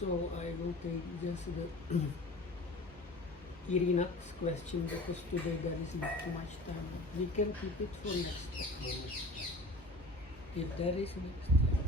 So I will take just the Irina's question because today there is not too much time. We can keep it for next time. If there is next time.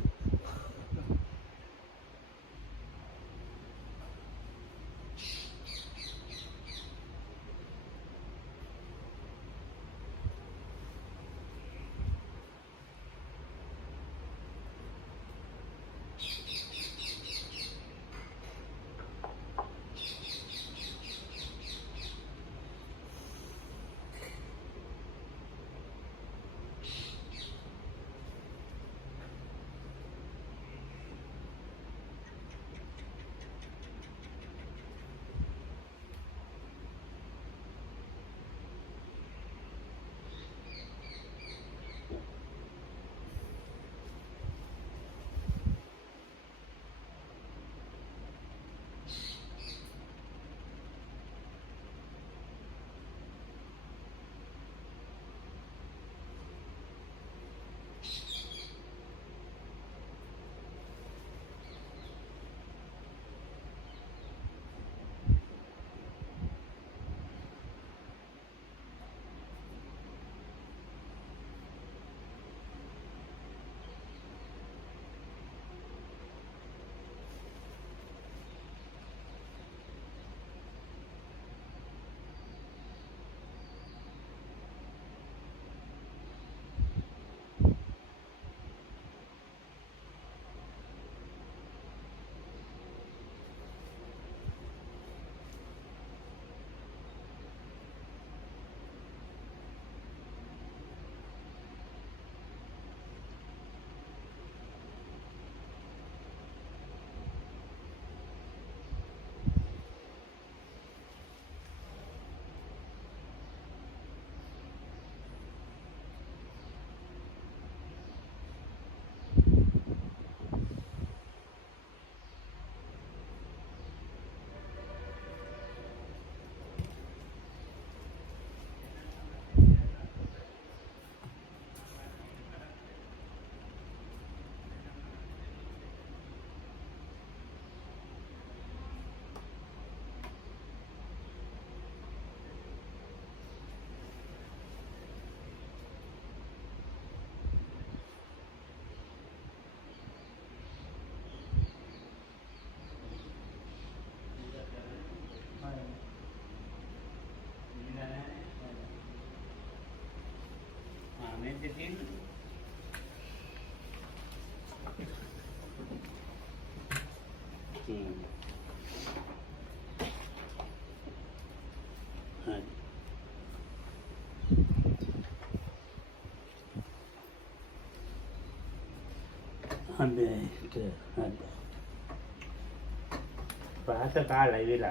පහත කාලයි වෙලා.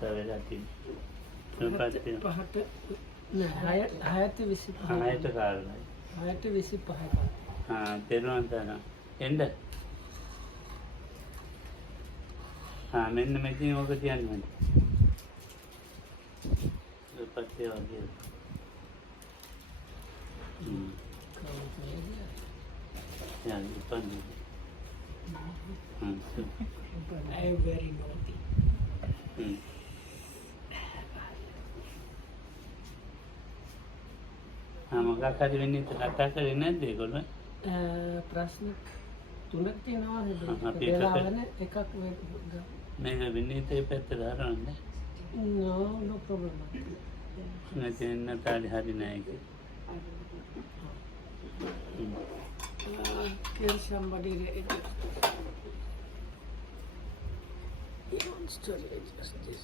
වෙලා තියෙන්නේ. පහට නෑ 6ට 25. 6ට කාලයි. 6ට 25. තෙරුවන් තරම්. එන්න. මෙන්න මෙතන ඔක තියන්න. පස්සේ වගේ. Yeah, it's funny. So. But I am very naughty. මොකක් හරි වෙන්නේ කතා කරේ නැද්ද ඒගොල්ලෝ? ප්‍රශ්න තුනක් තියෙනවා නේද? එකක් මේක විනීතේ පැත්තට හරවන්න. No problem. නැතිනම් තාලි හරි නෑ ඒක. Can somebody he wants to adjust this.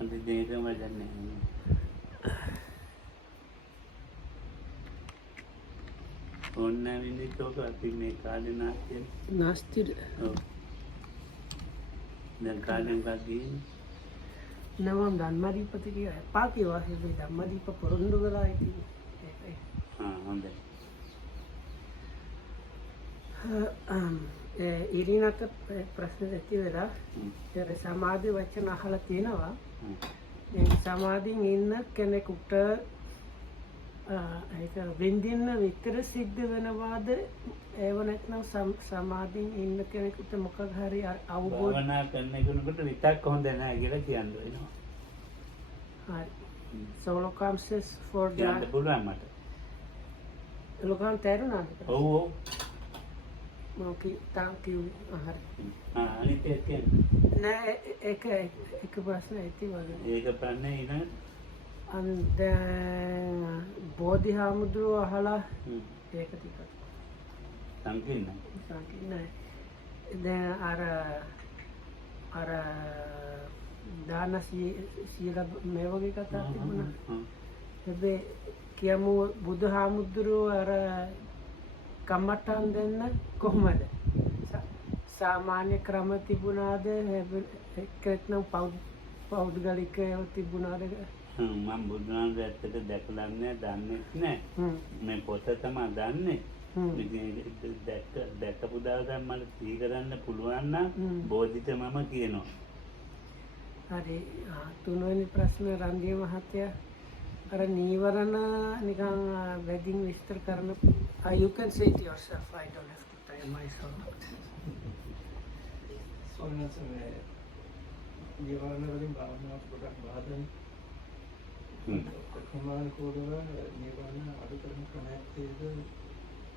අපි දෙකම දන්නේ. ඕන්න විනිතෝක අපි මේ කාලේ නාස්තිය. नास्ति ඔව්. දැන් කාලෙන් ගිහින් නවම් ධම්මදීපති කිය පාකි වාසේ ධම්මදීප පොරොන්දු වෙලා ඉතින් ඒකයි. හොඳයි. ඉරිනට ප්‍රශ්න ඇති වෙලා ඒ සමාධි වචන අහලා තියෙනවා. දැන් සමාධියෙන් ඉන්න කෙනෙකුට ඒක විඳින්න විතර සිද්ධ වෙනවාද ඒව නැත්නම් සමාධියෙන් ඉන්න කෙනෙකුට මොකක් හරි අවබෝධ භාවනා කරන කෙනෙකුට විතක් හොඳ නැහැ කියලා කියන්න වෙනවා. හරි. So comes for the කියන්න පුළුවන් මට. ලෝකම් තේරුණාද? ඔව් ඔව්. මොකි තාකියු හරි. අනිත් එක නෑ ඒක ප්‍රශ්න ඇති වගේ. ඒක ප්‍රශ්නේ ඊළඟ and බෝධිහාමුදුරුව අහලා ඒක ටිකක් සංකීර්ණයි. දැන් අර දාන සීල මේ වගේ කතා තිබුණා. හැබැයි කියමු බුදුහාමුදුරුව අර කම්මට්ටම් දෙන්න කොහොමද? සාමාන්‍ය ක්‍රම තිබුණාද? ඒකත් නම් පෞද්ගලික තිබුණාද? මම බුදුනාම ඇත්තට දැකලා නැහැ, දන්නේ නැහැ. මේ පොත තමයි දන්නේ. දැක්කපු දවසක් මට සිහි කරන්න පුළුවන් නම් බෝධිත මම කියනවා. හරි. තුන්වෙනි ප්‍රශ්න රන්දිය මහත්තයා අර නීවරණ නිකන් වැඩිම විස්තර කරන you can say it yourself. I don't have to tell myself. සෝනස මේ නීවරණ වලින් භාවනාවට ගොඩක් බාධායි. ප්‍රමාණිකෝදව නීවරණ අඩු කරන ක්‍රමයක් තියෙද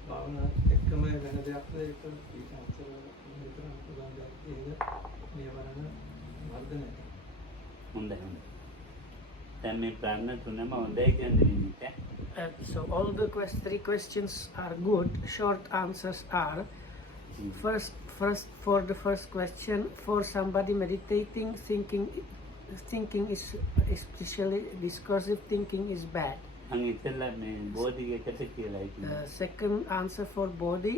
භාවනා එක්කම වෙන දෙයක්ද ඒක ඊට අතර විතර පුළුවන් දෙයක් තියෙද නීවරණ වර්ධනය. හොඳයි. දැන් මේ ප්‍රශ්න තුනම හොඳයි කියන්නේ විදිහට. So all the three questions are good. Short answers are first for the first question, for somebody meditating, thinking is especially discursive thinking is bad. Second answer for Bodhi,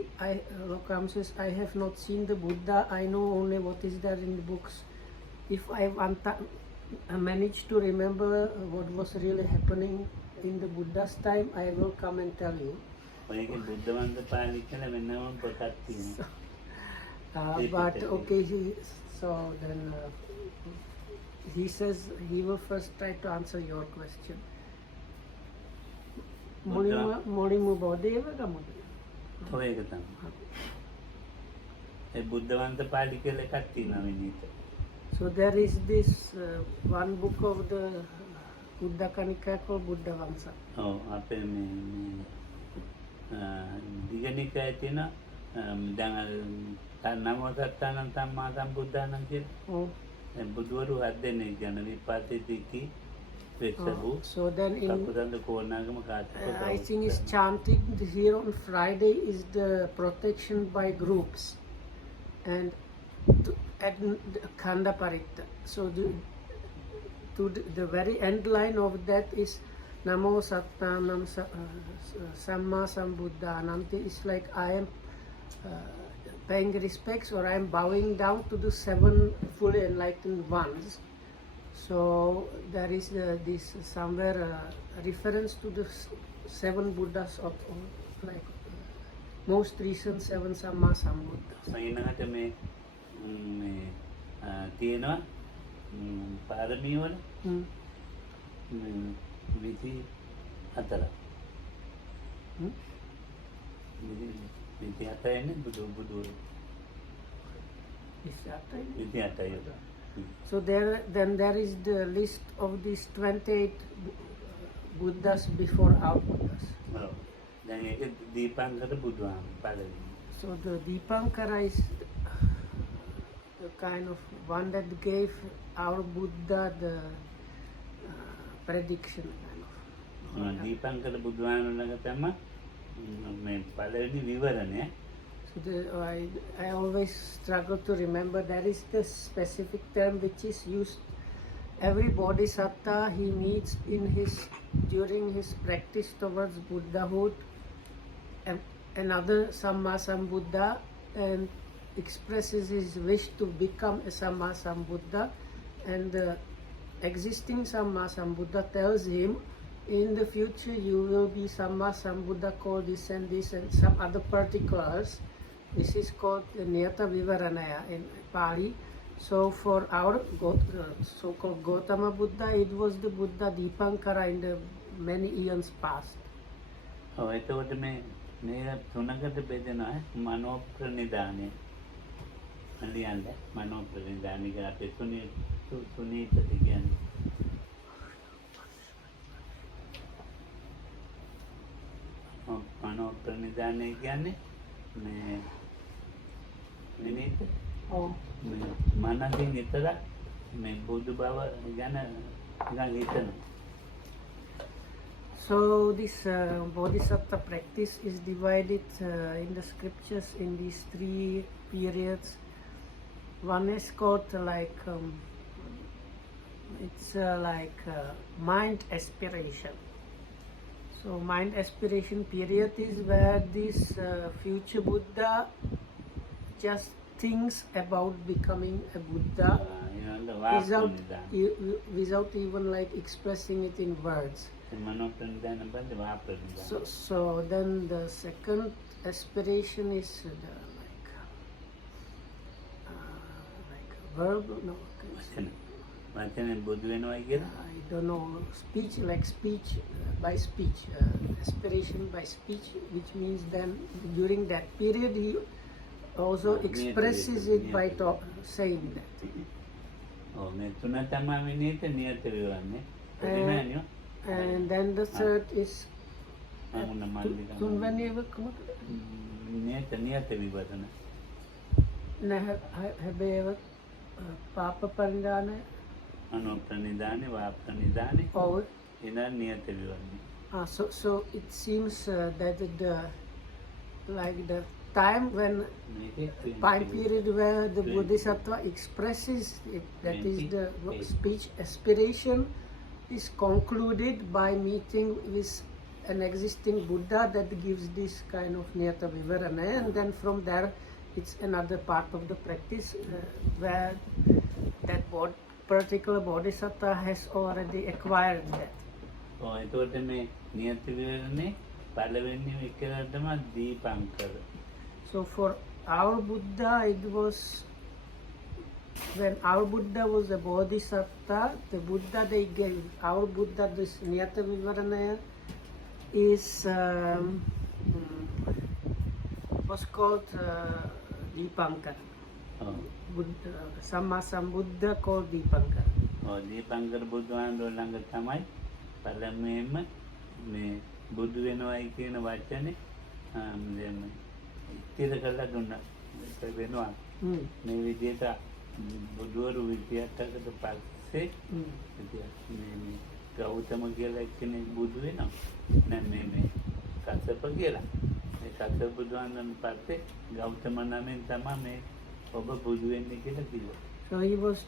Lokam says, I have not seen the Buddha, I know only what is there in the books. If I manage to remember what was really happening in the Buddha's time, I will come and tell you. But okay, so then he says he will first try to answer your question. Morimu Bodheva Gamudu. So there is this one book of the Buddha Kanika called Buddha Vamsa. Oh, අපේ මේ දීගනිකායේ තියෙන දැන් නමෝ සත්තානං සම්මා සම්බුද්ධානං කියලා. Oh. දැන් බුදුවරු හත් දෙනෙක් ගැන විපස්සීතිකි Vessabhu. So then in කපුදන්ද Konagamana කාර්යය. I think is chanting here on Friday is the protection by groups and at Khanda Paritta. So the very end line of that is Namo Sattanam Samma Sambuddhanam. It's like I am paying respects or I am bowing down to the 7 fully enlightened ones. So there is this somewhere reference to the 7 Buddhas of like most recent 7 Samma Sambuddhas. සයිනකට මේ තියෙනවා පාරමී වල විදි 4. විදි 4න්නේ බුදු Is that right? විදි 4. So then there is the list of these 28 Buddhas before our Buddhas. දැන් ඒක දීපංකර බුදුහාම පළවෙනි. So the Dipankara is the kind of one that gave our Buddha the prediction kind of. Dipankara බුදුහාම ළඟ තමයි මේ පළවෙනි විවරණය. So I always struggle to remember there is this specific term which is used every bodhisattva he meets during his practice towards Buddhahood, another Samma Sambuddha, and expresses his wish to become a Samma Sambuddha, and the existing Samma Sambuddha tells him, in the future you will be Samma Sambuddha called this and some other particulars. This is called the Niyata Vivaranaya in Pali. So for our so-called Gautama Buddha, it was the Buddha Dipankara in the many eons past. එතකොට මේ තුනකට බෙදෙනවා මනෝ ප්‍රනිධානය. අලියන්නේ මනෝ ප්‍රනිධානය කියලා අපේ සුනීත කියන්නේ. මනෝ ප්‍රනිධානය කියන්නේ මේ විනීත මනසින් විතරක් මේ බුදු බව ගැන නිකන් හිතනවා. So this bodhisattva practice is divided in the scriptures in these three periods. One is called mind aspiration. So mind aspiration period is where this future Buddha just thinks about becoming a Buddha without even expressing it in words. So then the second aspiration is verb, no, I don't know, speech by speech, aspiration by speech, which means then during that period he also expresses it by saying that. And then the third is Papa Parindana. So it seems that the time period where the Bodhisattva expresses it, that is the speech aspiration, is concluded by meeting with an existing Buddha that gives this kind of Niyata Vivarana, and then from there it's another part of the practice where that particular Bodhisattva has already acquired that. So for our Buddha, it was when our Buddha was a Bodhisattva, the Buddha they gave our Buddha this Niyata Vivaranaya is was called Dipankara. Samma Sambuddha called Dipankara. Dipankara බුදුහාමුදුරුවෝ ළඟ තමයි පළමුවෙන්ම මේ බුදු වෙනවයි කියන වචනේ ඉතිර කරලා දුන්නා. ඒක වෙනවා. මේ විදිහට බුදුවරු විද්‍යාත්මකට පස්සේ මේ ගෞතම කියලා එක්කෙනෙක් බුදු වෙනවා. දැන් මේ කස්සප කියලා. මේ කස්සප බුදුහාමුදුරුවන් පස්සේ ගෞතම නමෙන් තමයි මේ ඔබ බුදු වෙන්නේ කියලා කිව්වා. So he was.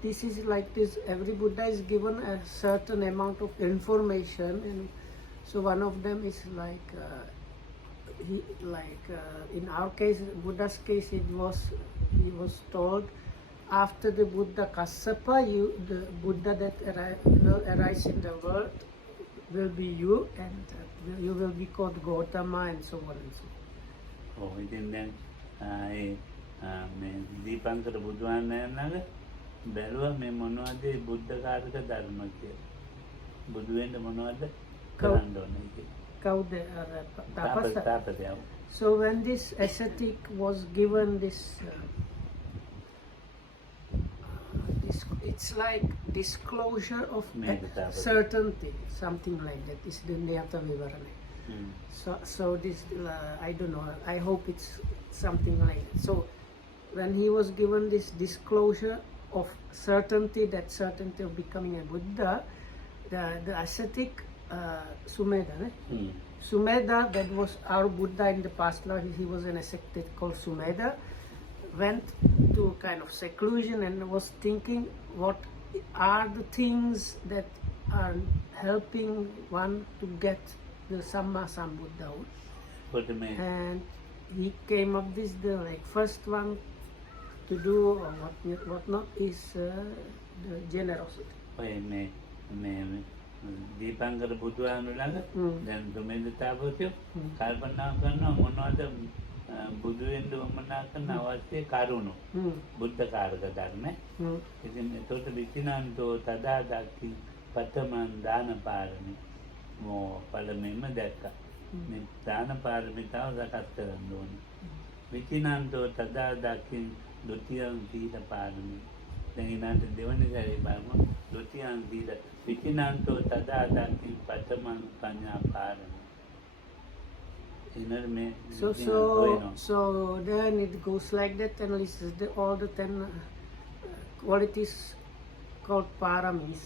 This is like this. Every Buddha is given a certain amount of information, and so one of them is in our case, Buddha's case, he was told after the Buddha Kassapa, the Buddha that will arise in the world will be you, and you will be called Gautama, and so on and so on. Oh, ඉතින් දැන් මේ දීපංකර බුදුහාමුදුරුවෝ බැලුවා මේ මොනවද බුද්ධ කාර්යක ධර්ම කියලා. බුදු වෙන්න මොනවද කරන්න ඕනේ කියලා. So when this ascetic was given this it's like disclosure of certainty, something like that. Is the Niyata Vivarana. So this I don't know. I hope it's something like that. So when he was given this disclosure of certainty, that certainty of becoming a Buddha, the ascetic Sumedha, Sumedha, that was our Buddha in the past life. He was an ascetic called Sumedha, went to kind of seclusion and was thinking what are the things that are helping one to get the Samma-Sambuddhahood. කොට මේ And he came up with the first one to do or what not is the generosity. ඔය මේ දීපංකර බුදුහාමුදුරු ළඟ දැන් දුමෙන්දතාවෝතිය කල්පනා කරනවා මොනවද බුදු වෙන්න උවමනා කරන අවශ්‍ය කරුණු බුද්ධ කාරක ධර්ම. ඉතින් එතකොට විචිනන්තෝ තදා දක්ඛි පතමන් දාන පාරමි මෝ පළමුවෙන්ම දැක්කා මේ දාන පාරමිතාව සකස් කරන්න ඕනේ. විචිනන්තෝ තදා දක්ඛි ဒ ුතියං සීල පාරමි. දැන් ඊළඟ දෙවෙනි සැරේ බලමු ဒ ුතියං සීල විචිනන්තෝ තදා දක්ඛි පතමන් පඤ්ඤා පාරමි. So then it goes like that, and lists all the 10 qualities called paramis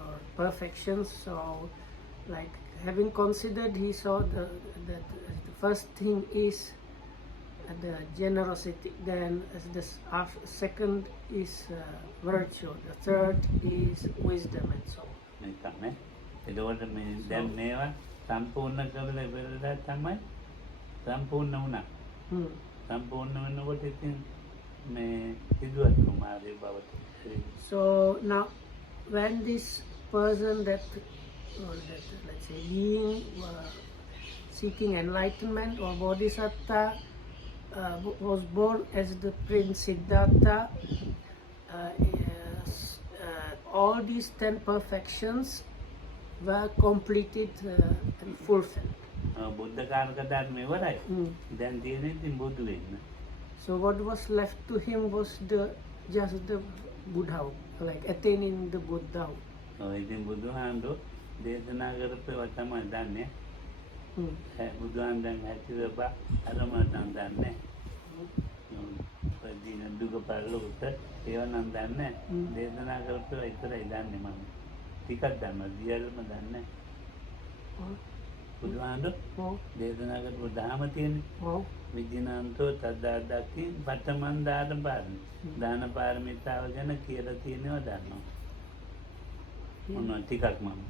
or perfections. So, like having considered, he saw that the first thing is the generosity. Then the second is virtue. The third is wisdom, and so on. එතකොට මේ දැන් මේවා සම්පූර්ණ කරලා ඉවරලා තමයි සම්පූර්ණ වුණා. සම්පූර්ණ වෙනකොට ඉතින් මේ සිදුවත් කුමාරය බවට. So now when this person that let's say being seeking enlightenment or bodhisattva was born as the Prince Siddhartha, all these 10 perfections were completed and fulfilled. බුද්ධ කාරක ධර්ම ඉවරයි. දැන් තියෙන්නේ ඉතින් බුදු වෙන්න. So what was left to him was just the Buddhahood, like attaining the Buddhahood. ඉතින් බුදුහාමුදුරු දේශනා කරපේවා තමයි දන්නේ. බුදුහාමුදුරන් ඇතිවෙබ අරම නම් දන්නේ. පදින දුක පරිලෝක ඒව නම් දන්නේ. දේශනා කරපේවා ඉතරයි දන්නේ මම. ටිකක් දන්නවා දියල්ම දන්නේ. බුදුහාමුදුරු දේශනා කරපු ධාම තියෙන්නේ. විජිනන්තෝ තදා දක්ඛි පඨමන් දාන පාරමි. දාන පාරමිතාව ගැන කියලා තියෙනවා දන්නවා. මොනවා ටිකක් මම.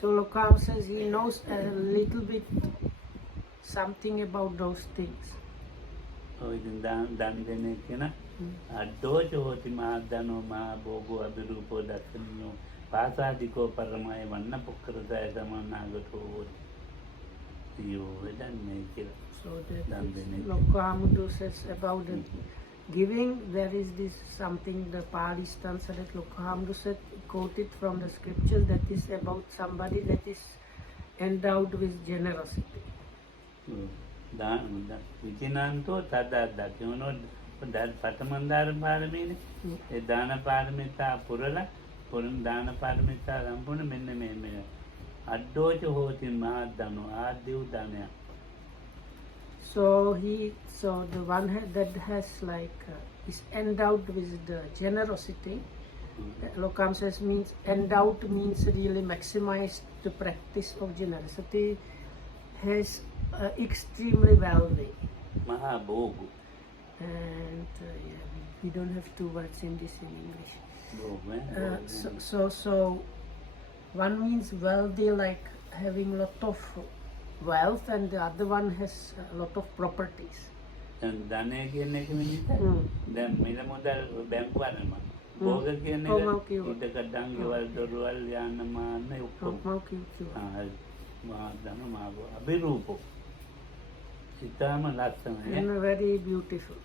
So Lokam says he knows a little bit something about those things. ඔය දන් දෙන්නේ කියන අද්දෝච හෝති මහදනෝ මහා භෝගෝ අභිරූපෝ දස්සනෝ පාසාදිකෝ පරමය වන්න පුක්කරතය සමන්නාගතෝ හෝති. So that Lokahamudra says about the giving, there is this something, the Pali stanza that Lokahamudra said, quoted from the scriptures, that is about somebody that is endowed with generosity. විචිනන්තෝ තදා දක්ඛි පඨමන් දාන පාරමීනේ ඒ දාන පාරමිතා පුරලා දාන පාරමිතා සම්පූර්ණ මෙන්න මේ අද්දෝච හෝති මහදනෝ ආදීව දානය. So the one that has is endowed with the generosity. Lokam says means endowed means really maximize the practice of generosity, has extremely wealthy. Maha bhogu. And we don't have two words in this in English. So one means wealthy, like having lot of wealth, and the other one has a lot of properties. ධනය කියන එක මිනිහ දැන් මිල මුදල් බැංකු වලම භෝග කියන එක ඉඩකඩම් ගෙවල් දොරවල් යාන මාන ඔක්කොම මහදන මාව අභිරූපෝ ඉතාම ලස්සනයි and very beautiful.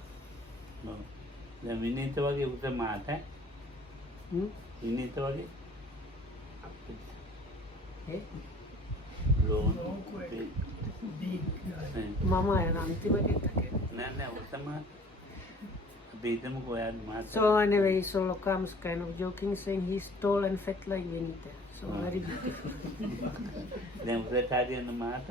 දැන් විනීත වගේ උතමාට විනීත වගේ loan Mama and Auntie were නෑ උතමා බීදම කොයාද මාත. So anyway, so Lokam's kind of joking, saying he's tall and fat like Vinita. So very beautiful. දැන් උදේට මාත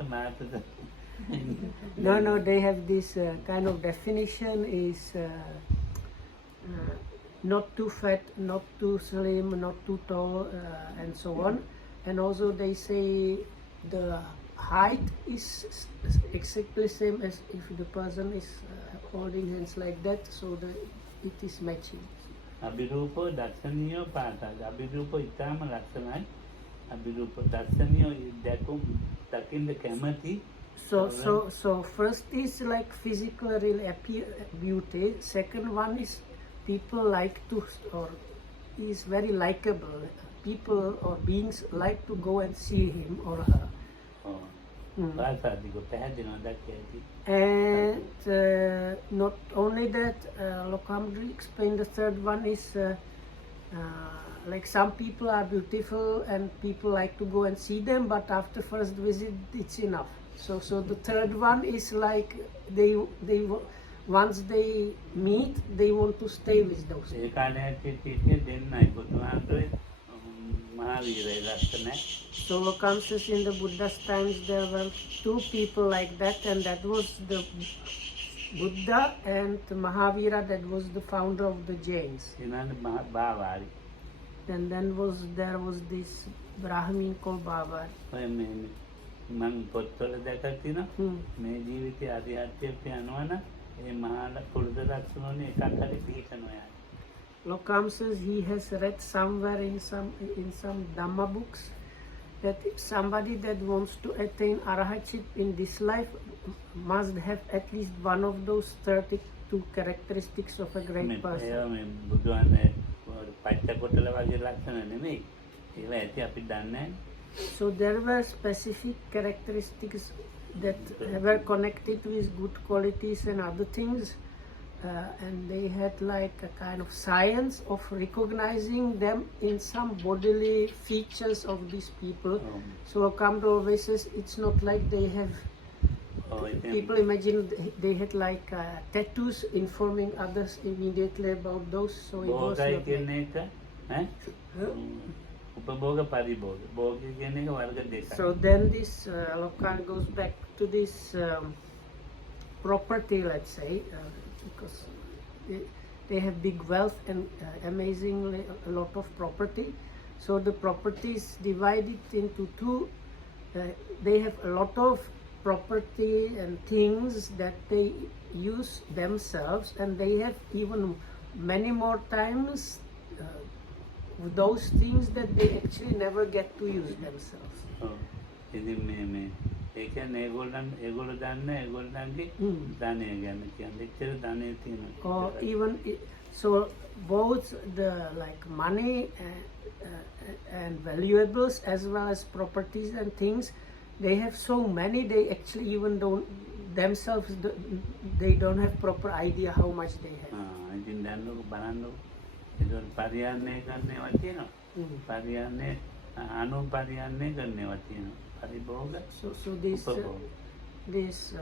No, they have this kind of definition is not too fat, not too slim, not too tall, and so on. And also they say the height is exactly same as if the person is holding hands like that, so it is matching. අභිරූපෝ දර්ශනීයෝ පාඨ. අභිරූපෝ ඊටම ලක්ෂණයි. අභිරූප දර්ශනීයෝ දැකුම් දකින්න කැමැති. So first is like physical real beauty. Second one is people like to, or is very likable. People or beings like to go and see him or her. භාෂාදික පැහැදිලිව දැක්කේ. And not only that, Lokamdri explained the third one is like some people are beautiful and people like to go and see them, but after first visit it's enough. So the third one is like they once they meet they want to stay with those. ඒ කාලේ තියන්නේ දෙන්නයි බුදුහාමුදුරේ මහාවීරය ලක්ෂණ. So Lokam says in the Buddha's times there were two people like that, and that was the Buddha and Mahavira, that was the founder of the Jains. Bavari. And then there was this Brahmin called Babar. ඔය මම පොත්වල දැකලා තියෙනවා මේ ජීවිතය අධ්‍යාත්මයට යනවා නම් ඒ මහා පුරුදු ලක්ෂණ වලින් එකක් හරි පිළිතනවා. Lokam says he has read somewhere in some Dhamma books that somebody that wants to attain arahatship in this life must have at least one of those 32 characteristics of a great person. මේ බුදුහාමේ පච්චකොටල වගේ ලක්ෂණ නෙමෙයි. ඒවා ඇති අපි දන්නේ. So there were specific characteristics that were connected with good qualities and other things, and they had like a kind of science of recognizing them in some bodily features of these people. So Lokamdo always says it's not like they have, people imagine they had like tattoos informing others immediately about those. So it was not like, උපභෝග පරිභෝග භෝග කියන එක වර්ග දෙකක්. So then this Lokan goes back to this property, let's say, because they have big wealth and amazingly a lot of property. So the property is divided into two. They have a lot of property and things that they use themselves, and they have even many more times those things that they actually never get to use themselves. ඉතින් මේ ඒ කියන්නේ ඒගොල්ලෝ දන්න ඒගොල්ලන්ගේ ධනය ගැන කියන්නේ එච්චර ධනය තියෙනවා. Or even so both the like money and valuables as well as properties and things, they have so many they actually even don't themselves they don't have proper idea how much they have. ඉතින් දැන් බලන්න ඒකත් පරියන්නේ ගන්නේවා තියෙනවා. පරියන්නේ අනු පරියන්නේ ගන්නේවා තියෙනවා. පරිභෝග. So these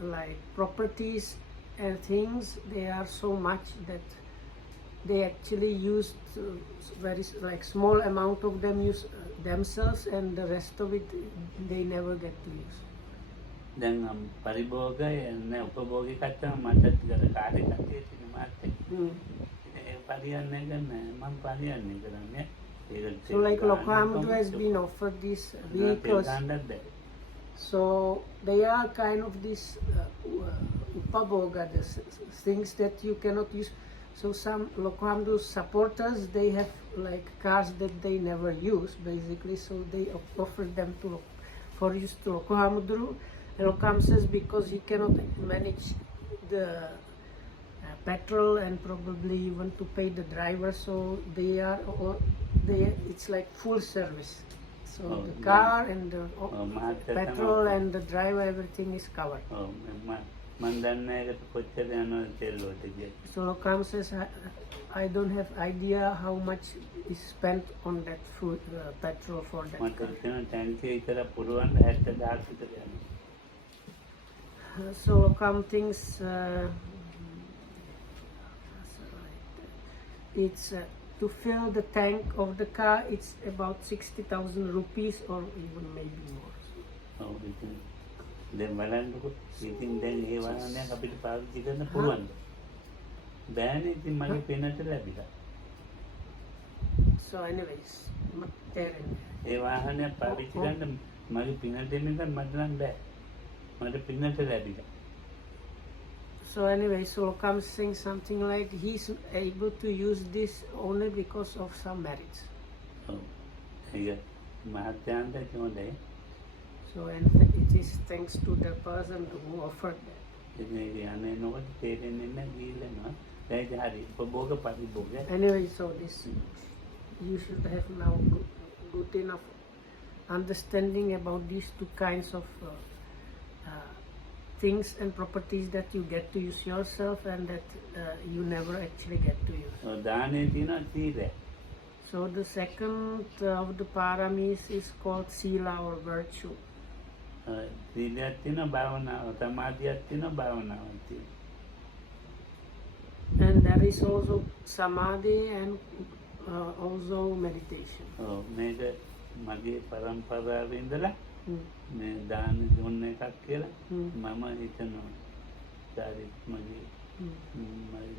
like properties and things, they are so much that they actually use very like small amount of them use themselves, and the rest of it they never get to use. දැන් පරිභෝගය නැ උපභෝගී කච්චා මට කර කාර්ය කතිය තියෙන මාත් පරියන්නේ ගන්න මම පරියන්නේ කරන්නේ. So like Lokamudra has been offered these vehicles. So they are kind of this upabhoga, things that you cannot use. So some Lokamudra supporters, they have like cars that they never use basically, so they offer them for use to Lokamudra. And Lokam says because he cannot manage the petrol and probably even to pay the driver, so it's like full service. So the car and the petrol and the driver, everything is covered. So Lokam says I don't have idea how much is spent on that food petrol for that car. So Lokam thinks it's to fill the tank of the car, it's about 60,000 rupees or even maybe more. දැන් බලන්නකො ඉතින් දැන් ඒ වාහනයක් අපිට පාවිච්චි කරන්න පුළුවන්ද? බෑනේ. ඉතින් මගේ පෙනට ලැබිලා. So anyways, ඒ වාහනයක් පාවිච්චි කරන්න මගේ පිනට එන්න මට නම් බෑ. මට පිනට ලැබිලා. So anyway, so comes saying something like he's able to use this only because of some merits. ඔව්. ඒක මහත්යන්ට හොඳයි. So and it is thanks to the person who offered that. ඉතින් ඒක යන්නේ නොකොට තේරෙන්නේ නැහැ ගිහිල්ලා. දැන් ඉතින් හරි උපභෝග පරිභෝග. Anyway, so this you should have now good enough understanding about these two kinds of things and properties that you get to use yourself and that you never actually get to use. දානේ තියෙනවා සීලය. So the second of the paramis is called sila or virtue. සීලයක් තියෙනවා භාවනාව, සමාධියක් තියෙනවා භාවනාවක් තියෙනවා. And there is also samadhi and also meditation. ඔව් මේක මගේ පරම්පරාවේ ඉඳලා මේ දාන දුන්න එකක් කියලා මම හිතනවා. චාරිත් මගේ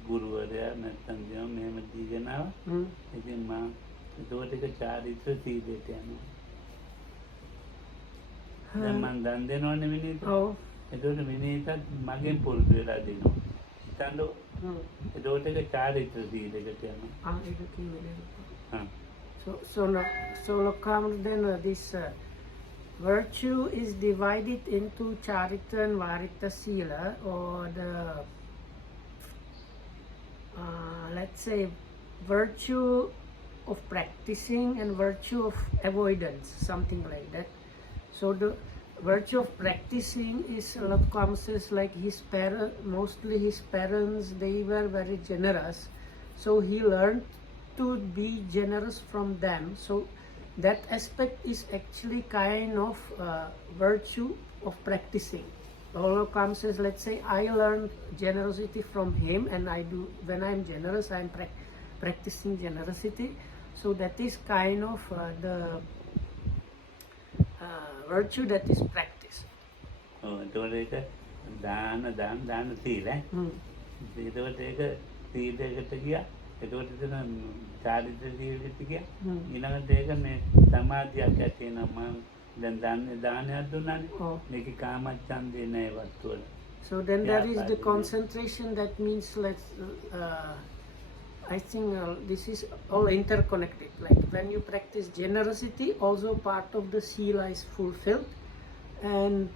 ගුරුවරයා නැත්තම් දෙනවා මෙහෙම දීගෙන ආවා. ඉතින් මම ඒකට ඒක චාරිත්‍ර සීලයට යනවා. දැන් මම දන් දෙනවනේ මිනිහට. Oh. ඒකට මිනිහටත් මගෙන් පුරුදු වෙලා දෙනවා. හිතන්නකො. ඒකට ඒක චාරිත්‍ර සීලයකට යනවා. So Lokam, then this virtue is divided into charita and varita sila, or the let's say virtue of practicing and virtue of avoidance, something like that. So the virtue of practicing is Lokam says like mostly his parents, they were very generous, so he learned to be generous from them. So that aspect is actually kind of virtue of practicing. Lokam says, let's say I learned generosity from him, and I do, when I'm generous, I'm practicing generosity. So that is kind of the virtue that is practiced. ඒතකොට ඒක දාන සීල. ඒතකොට ඒක සීලයකට ගියා. ඒතකොට එතන චාරිත්‍ර සීලෙට ගියා. ඊළඟට ඒක මේ සමාධියක් ඇති වෙනවා. මම දැන් දානයක් දුන්නානේ. මේක කාමච්ඡන්දේ නැහැ වස්තුවල. So then there is the concentration. That means I think this is all interconnected. Like when you practice generosity, also part of the sila is fulfilled, and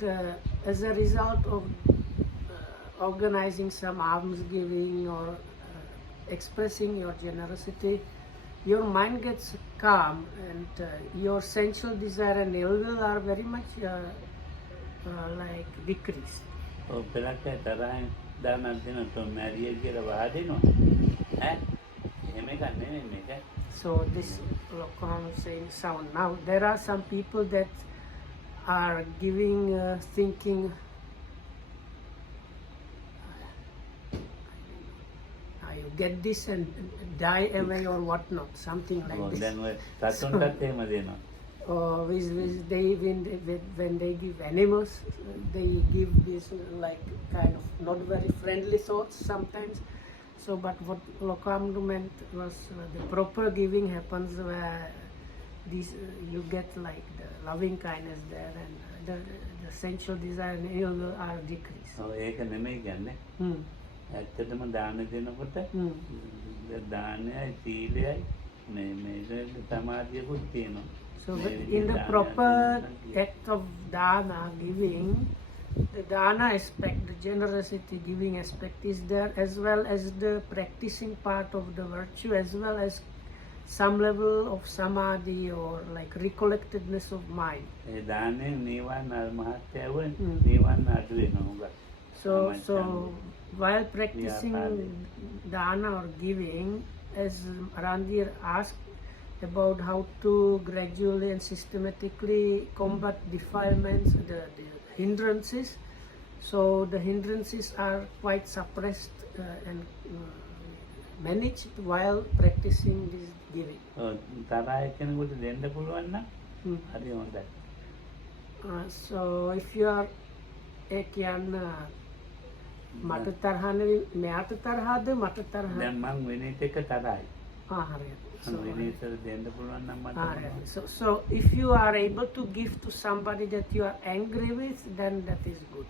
as a result of organizing some alms giving or expressing your generosity, your mind gets calm, and your sensual desire and ill will are very much like decreased. පෙරක් තරහින් දානක් දෙනවා තෝ මැරිය කියලා වාදිනවා. එහෙම එකක් නෙමෙයි මේක. So this Lokam saying sound. Now there are some people that are giving thinking you get this and die away or whatnot, something like this. දැන් ඔය සතුන්ටත් එහෙම දෙනවා. When they give animals, they give this like kind of not very friendly thoughts sometimes. So but what Lokam meant was the proper giving happens where these you get like the loving kindness there, and the sensual desire and ill will are decreased. ඒක නෙමෙයි කියන්නේ. ඇත්තටම දාන දෙනකොට දානයයි සීලයයි මේ සමාධියකුත් තියෙනවා. So in the proper act of dana giving, the dana aspect, the generosity giving aspect is there, as well as the practicing part of the virtue, as well as some level of samadhi or like recollectedness of mind. So while practicing dana or giving, as Randir asked about how to gradually and systematically combat defilements, the hindrances. So the hindrances are quite suppressed and managed while practicing this giving. So if you are මට තරහ නෙවෙයි මෙයාට තරහද මට තරහ දැන් මං වෙනේට එක තරහයි. හරියට. So if you are able to give to somebody that you are angry with, then that is good.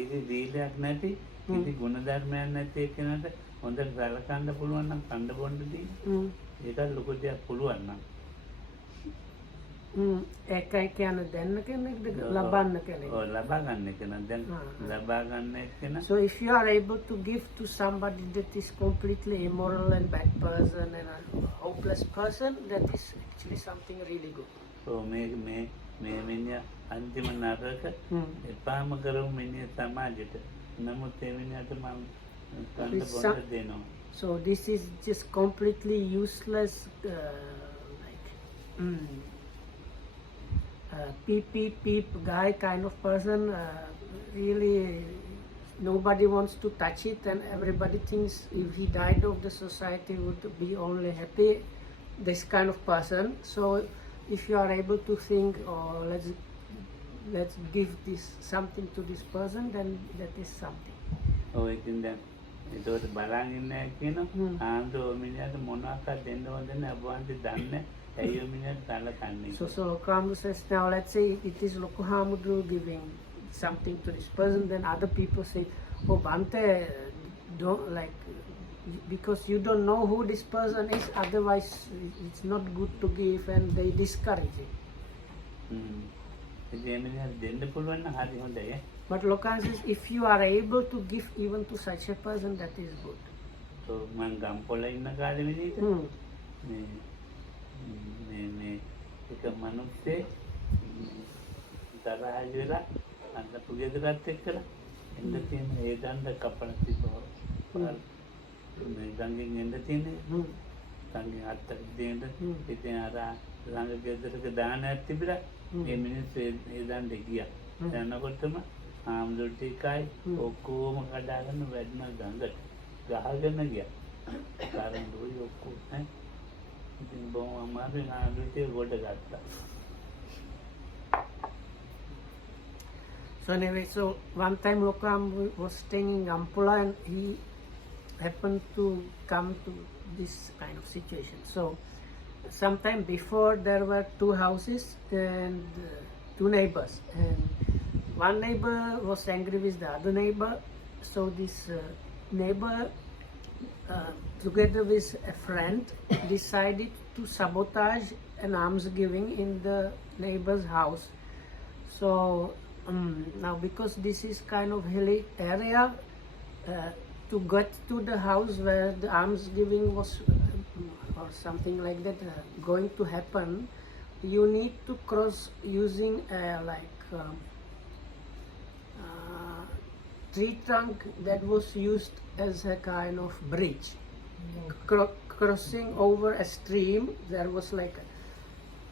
කිසි දීලයක් නැති කිසි ගුණධර්මයක් නැති එක්කෙනාට හොඳට සලකන්න පුළුවන් නම් කන්න බොන්න දී. ඒකත් ලොකු දෙයක් පුළුවන් නම්. ඒකයි කියන්නේ දෙන්න කෙනෙක්ද ලබන්න කෙනෙක්. ඔව් ලබා ගන්න එක නම් දැන් ලබා ගන්න එක න. So if you are able to give to somebody that is completely immoral and bad person and a hopeless person, that is actually something really good. So මේ මිනිහා අන්තිම නරක එපාම කරමු මිනිහ සමාජයට. නමුත් ඒ මිනිහට මම කන්න බොන්න දෙනවා. So this is just completely useless peep guy kind of person. Really nobody wants to touch it, and everybody thinks if he died of the society would be only happy. This kind of person. So if you are able to think, oh, let's give this something to this person, then that is something. ඔව් ඉතින් දැන් ඒකට බලන් ඉන්නේ කියනවා ආන්දෝ මිනිහට මොනවාක්වත් දෙන්න හොඳ නැහැ වන්දි දන්නේ ඇයි ඔය මිනිහට සලකන්නේ. So Kramu says, now let's say it is Loku Hamudru giving something to this person, then other people say, oh Bante, don't like, because you don't know who this person is, otherwise it's not good to give, and they discourage it. But Lokan says, if you are able to give even to such a person, that is good. So එක මනුස්සයෙක් තරහ වෙලා අන්න පුගෙදරත් එක්කලා එන්න තියෙන ඒ දණ්ඩ කපන තිබ්බා. මේ ගංගෙන් එන්න තියෙන ගංගෙන් අත්තට දෙන්න ඉතින් අර ළඟ ගෙදරක දානයක් තිබිලා මේ මිනිස්සු ඒ දණ්ඩ ගියා. යනකොටම ආම්දුල් ටිකයි ඔක්කොම කඩාගෙන වැඩම ගඟට ගහගෙන ගියා. කාරණේ ඔක්කොම ඈ ඉතින් බොහොම අමාරුයි ආම්දුල්ටේ ගොඩ ගත්තා. So anyway, so one time Lokam was staying in Gampula, and he happened to come to this kind of situation. So sometime before there were two houses and two neighbors, and one neighbor was angry with the other neighbor. So this neighbor together with a friend decided to sabotage an almsgiving in the neighbor's house. So now because this is kind of hilly area, to get to the house where the almsgiving was or something like that going to happen, you need to cross using tree trunk that was used as a kind of bridge. Crossing over a stream, there was like a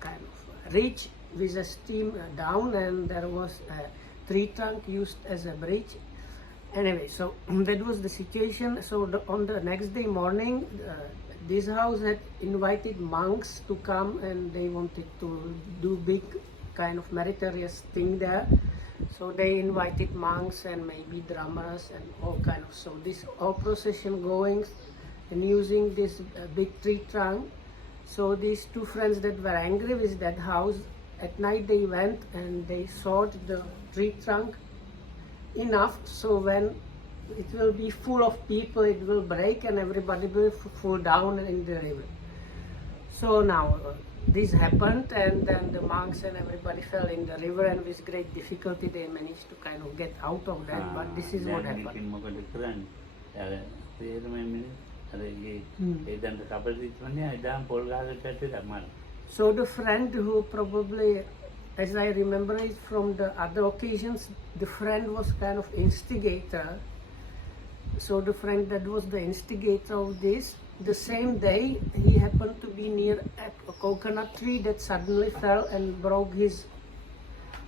kind of ridge with a stream down, and there was a tree trunk used as a bridge. Anyway, so that was the situation. So on the next day morning, this house had invited monks to come, and they wanted to do big kind of meritorious thing there. So they invited monks and maybe drummers and all kind of, so this all procession going and using this big tree trunk. So these two friends that were angry with that house, at night they went and they sawed the tree trunk enough so when it will be full of people, it will break and everybody will fall down in the river. So now this happened, and then the monks and everybody fell in the river, and with great difficulty they managed to kind of get out of that. But this is what happened. So the friend who probably, as I remember it from the other occasions, the friend was kind of instigator. So the friend that was the instigator of this, the same day he happened to be near a coconut tree that suddenly fell and broke his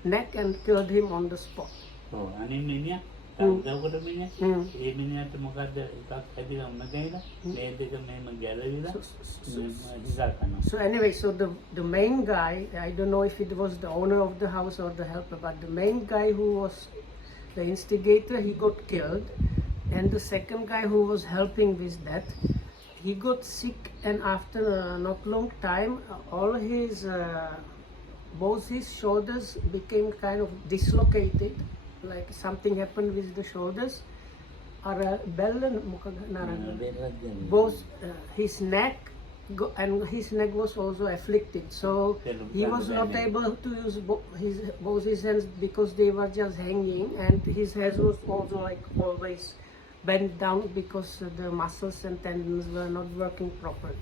neck and killed him on the spot. Oh, So anyway, so the main guy, I don't know if it was the owner of the house or the helper, but the main guy who was the instigator, he got killed, and the second guy who was helping with that, he got sick, and after not long time, all his both his shoulders became kind of dislocated, like something happened with the shoulders. Both his neck and his neck was also afflicted, so he was not able to use both his hands because they were just hanging, and his head was also like always bent down because the muscles and tendons were not working properly.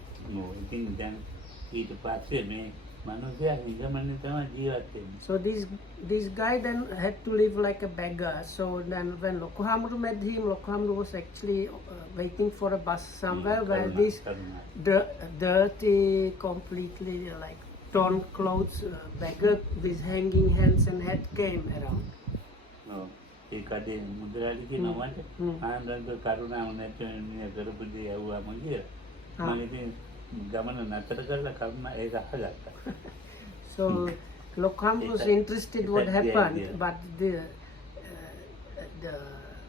So this guy then had to live like a beggar. So then when Lokohamru met him, Lokohamru was actually waiting for a bus somewhere where this dirty, completely like torn clothes beggar with hanging hands and head came around. ඒ කඩේ මුදලාලි කියනවාට ආනන්ද කරුණාව නැති කරපු දේ යවුවා මගේ මම ඉතින් ගමන නතර කරලා කරුණා ඒක අහගත්තා. So Lokham was interested what happened, but the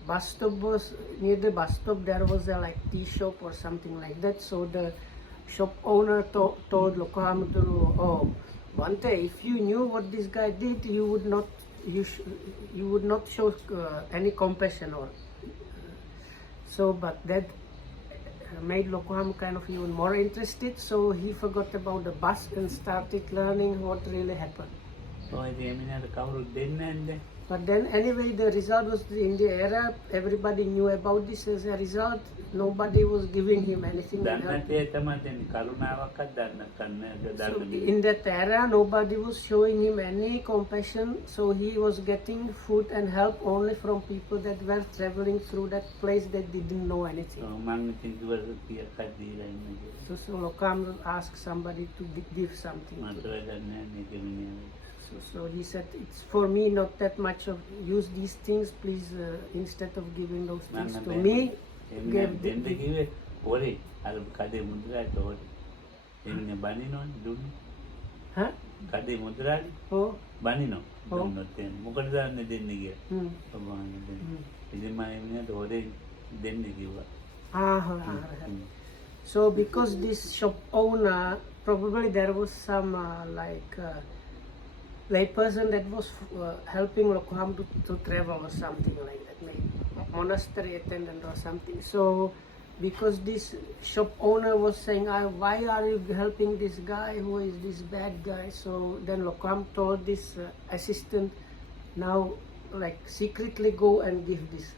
bus stop was near the bus stop. There was a like tea shop or something like that. So the shop owner told Lokham to, oh, Bante, if you knew what this guy did, you would not show any compassion or so. But that made Lokoham kind of even more interested, so he forgot about the bus and started learning what really happened. But then anyway, the result was in the era, everybody knew about this. As a result, nobody was giving him anything. So in that era, nobody was showing him any compassion, so he was getting food and help only from people that were traveling through that place that didn't know anything. So Lokam asked somebody to give something. So he said, it's for me not that much of use these things, please instead of giving those things to me, give huh? Oh. So because this shop owner, probably there was some layperson that was helping Lokham to travel or something like that, maybe monastery attendant or something. So because this shop owner was saying, why are you helping this guy, who is this bad guy? So then Lokham told this assistant, now like secretly go and give this.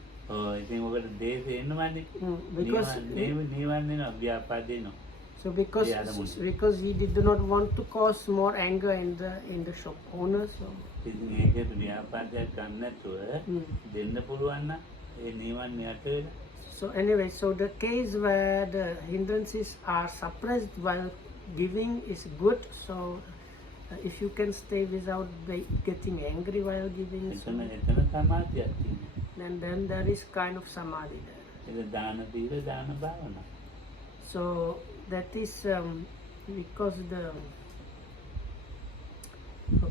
So because he did not want to cause more anger in the shop owner, so so anyway, so the case where the hindrances are suppressed while giving is good. So if you can stay without getting angry while giving, so, then there is kind of samadhi there. So that is because the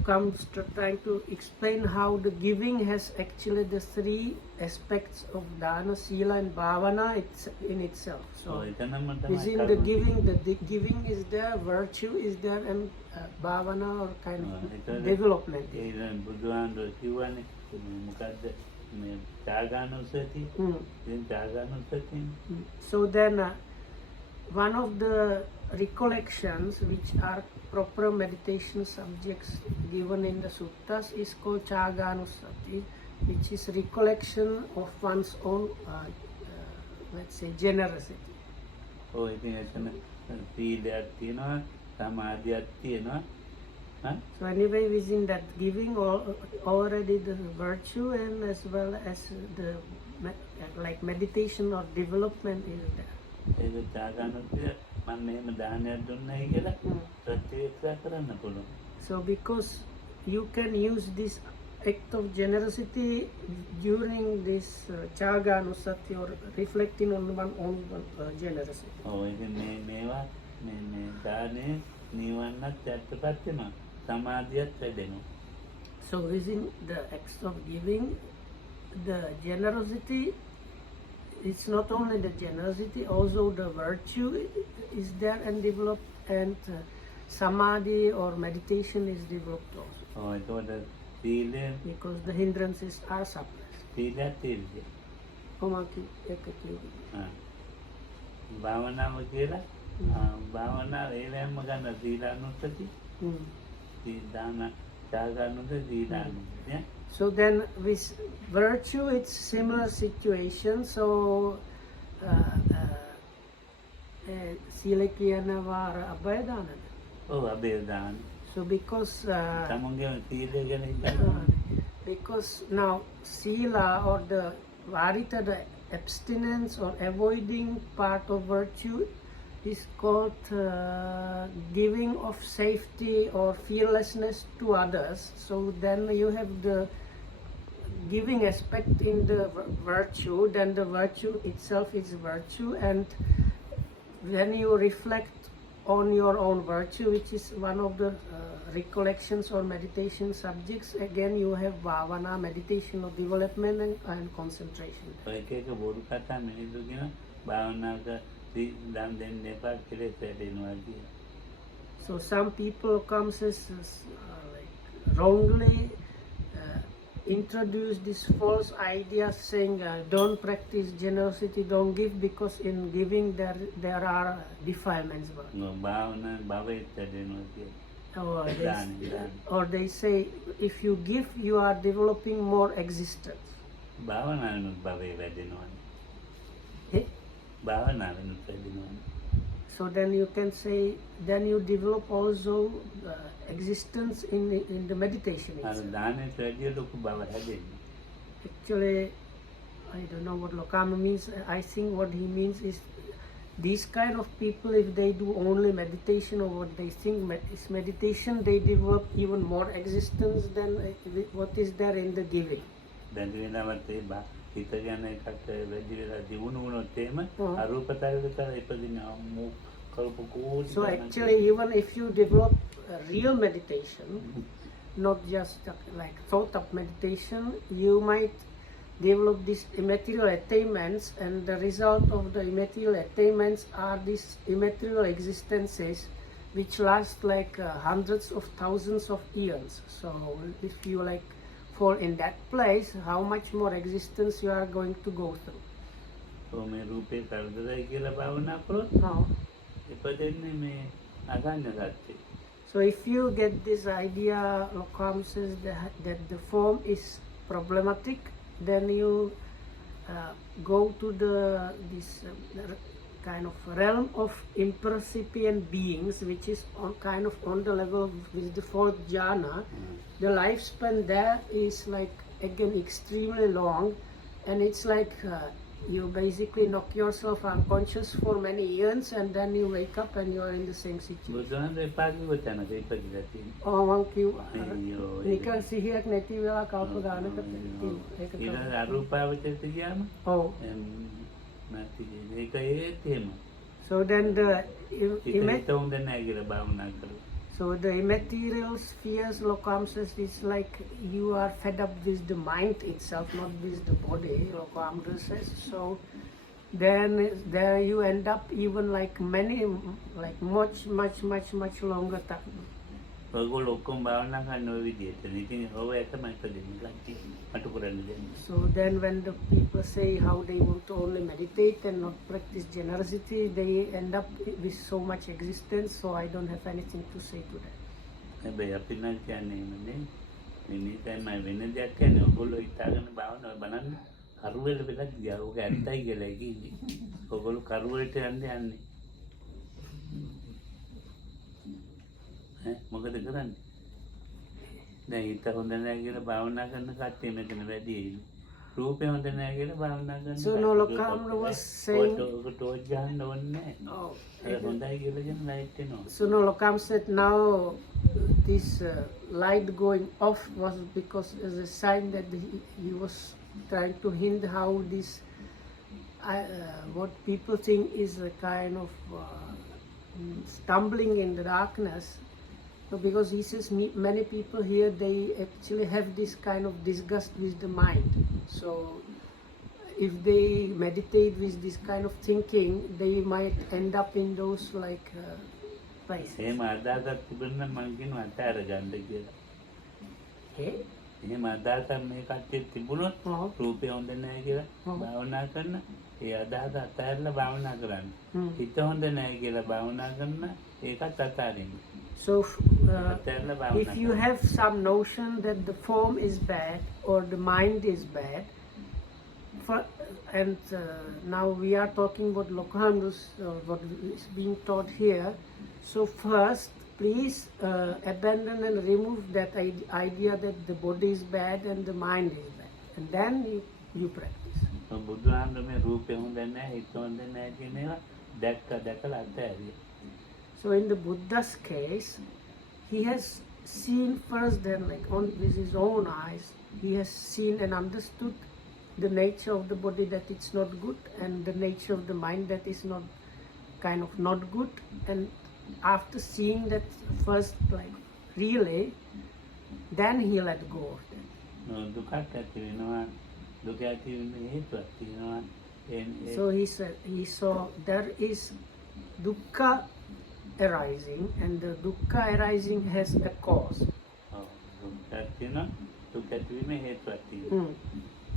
comes trying to explain how the giving has actually the three aspects of dana, sila and bhavana in itself. So within the giving is there, virtue is there, and bhavana or kind of development. So then one of the recollections which are proper meditation subjects given in the suttas is called Chaganusati, which is recollection of one's own let's say generosity. So anyway, within that giving already the virtue and as well as the like meditation or development is there. So because you can use this act of generosity during this Chaganusati or reflecting on one's own generosity. So within the acts of giving, the generosity, it's not only the generosity, also the virtue is there and developed, and samadhi or meditation is developed also. සීලය because the hindrances are suppressed. සීලයත් A විදිහයි. Omaki ekaki. භාවනාව කියලා භාවනාව ඒලෑම්ම ගන්න සීලානුස්සති දාන ත්‍යාගානුස්සති සීලානුස්සති. So then with virtue it's similar situation. So sila කියනවා අභය දානද? ඔව් අභය දාන. So because තමන්ගේ සීලය ගැන හිතන්න. because now sila or the varita, the abstinence or avoiding part of virtue is called giving of safety or fearlessness to others. So then you have the giving aspect in the virtue, then the virtue itself is virtue, and when you reflect on your own virtue, which is one of the recollections or meditation subjects, again you have bhavana, meditation of development and concentration. ඔය එක එක බොරු කතා මිනිස්සු කියන භාවනාවක දන් දෙන්න එපා කෙලෙස් වැඩෙනවා කියලා. So some people comes as like wrongly introduce this false idea saying don't practice generosity, don't give because in giving there are defilements. භාවනා භවයට වැඩෙනවා කියලා. Or they say if you give you are developing more existence. භාවනාවෙනුත් භවය වැඩෙනවානේ. භාවනාවෙනුත් වැඩෙනවානේ. So then you can say then you develop also existence in the meditation අර itself. දානෙට වැඩිය ලොකු බව හැදෙන්නේ. Actually I don't know what Lokama means. I think what he means is these kind of people, if they do only meditation or what they think is meditation, they develop even more existence than what is there in the giving. දැන් වෙනවත් ඒ හිත ගැන එකක් වැඩි වෙලා දිනුන වුණොත් එහෙම අරූපතරයකට ඉපදින කල්ප කෝටි. So actually even if you develop real meditation, not just like thought of meditation, you might develop these immaterial attainments, and the result of the immaterial attainments are these immaterial existences which last like hundreds of thousands of years. So if you like fall in that place, how much more existence you are going to go through. So මේ රූපේ කරදරයි කියලා භාවනා කරොත් ඉපදෙන්නේ මේ අගන්න ගත්තේ. So if you get this idea, Lokam says that the form is problematic, then you go to this kind of realm of impercipient beings, which is kind of on the level with the fourth jhana. The lifespan there is like again extremely long, and it's like you basically knock yourself unconscious for many years, and then you wake up and you are in the same situation. බුදුහාමුදුරේ පාකිව තැනක ඉපදිලා තියෙනවා. Oh, මං කිව්වා නිකන් සිහියක් නැති වෙලා කල්ප ගානකට ඒක ඊළඟ අරූපාවචරයට ගියාම ඔව් නැති ඒක ඒත් එහෙම. So then the හිත හොඳ නැහැ කියලා භාවනා කරලා. So the immaterial spheres, Lokam says, it's like you are fed up with the mind itself, not with the body, Lokam says. So then there you end up even like many, like much longer time. ඔයගොල්ලෝ ඔක්කොම භාවනා කරන ඔය විදිහට. ඉතින් ඔය තමයි ඉපදෙන්නේ ලක්ටි මට කරන්න දෙන්නේ. So then when the people say how they want to only meditate and not practice generosity, they end up with so much existence, so I don't have anything to say to that. හැබැයි අපි නම් කියන්නේ නේ මේ තමයි වෙන දෙයක් කියන්නේ ඔයගොල්ලෝ හිතාගෙන භාවනාව බලන්න කරුවල වෙලා ගියා. ඔක ඇත්තයි කියලා කිව්වේ. ඔයගොල්ලෝ කරුවලට යන්නේ. මොකද කරන්නේ? දැන් හිත හොඳ නැහැ කියලා භාවනා කරන කට්ටිය මෙතන වැඩි ඉන්නේ. රූපේ හොඳ නැහැ කියලා භාවනා කරන. So no, Lokam was saying. Torch ගන්න ඕනේ නැහැ. හොඳයි කියලා කියන ලයිට් එනවා. So no, Lokam said now this light going off was because as a sign that he was trying to hint how this what people think is a kind of stumbling in the darkness. So because he says many people here they actually have this kind of disgust with the mind. So if they meditate with this kind of thinking, they might end up in those like places. එහෙම අදාගත් තිබුණ නම් මං කියනවා අතෑර ගන්න කියලා. Hey? එහෙම අදහසක් මේ කට්ටිය තිබුණොත් ඔව්. රූපය හොඳ නැහැ කියලා ඔව්. භාවනා කරන ඒ අදහස අතහැරලා භාවනා කරන්න. හිත හොඳ නැහැ කියලා භාවනා කරන ඒකත් අතාරින්න. So, අතහැරලා භාවනා if you have some notion that the form is bad or the mind is bad, and now we are talking about Lokhandus, what is being taught here. So first, please abandon and remove that idea that the body is bad and the mind is bad, and then you practice. බුදුහාමුදුරුවෝ මේ රූපය හොඳ නැහැ හිත හොඳ නැහැ කියන ඒවා දැකලා අත්හැරියා. So in the Buddha's case, he has seen first, then like with his own eyes, he has seen and understood the nature of the body, that it's not good, and the nature of the mind, that is not kind of not good. And after seeing that first, like really, then he let go of that. දුකක් ඇති වෙනවා. දුක ඇති වෙන හේතුවක් තියෙනවා. So he saw there is dukkha arising, and the dukkha arising has a cause. දුක ඇතිවෙනවා. දුක ඇතිවීමේ හේතුවක් තියෙනවා.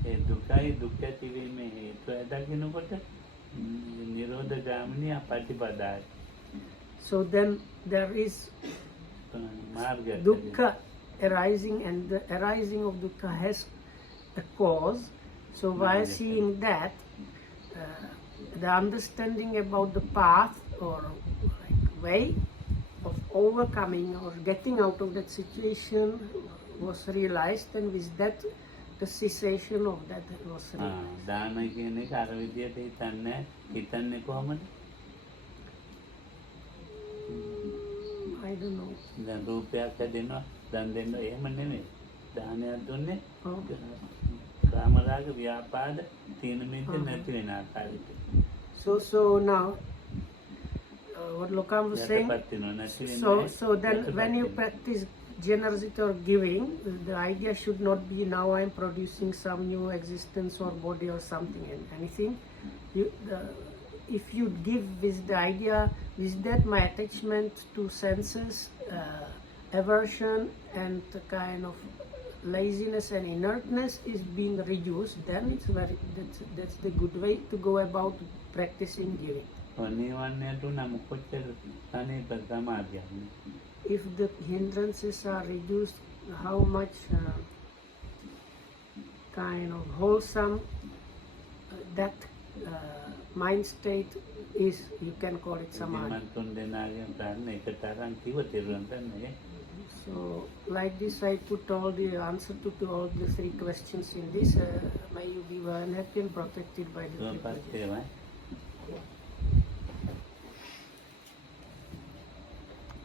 ඒ දුකයි දුක් ඇතිවීමේ හේතුව දකිනකොට නිරෝධ ගාමිනී ප්‍රතිපදායි. So then there is මාර්ගය. dukkha arising, and the arising of dukkha has a cause. So by seeing that, the understanding about the path or like way of overcoming or getting out of that situation was realized, and with that the cessation of that was realized. දාන කියන එක අර විදියට හිතන්නේ කොහොමද? I don't know. දැන් රූපයක් හැදෙනවා දන් දෙන්න එහෙම නෙමෙයි. දානයක් දුන්නේ කාමරාග ව්‍යාපාද තීන මිද්ද නැති වෙන ආකාරයට. So now what Lokam was saying, so then when you practice generosity or giving, the idea should not be now I am producing some new existence or body or something and anything. If you give with the idea, with that my attachment to senses, aversion and kind of laziness and inertness is being reduced, then it's that's the good way to go about practicing giving. If the hindrances are reduced, how much kind of wholesome that mind state is, you can call it Samadhi. So like this I put all the answer to all the three questions in this. May you be well and happy and protected by the Lord.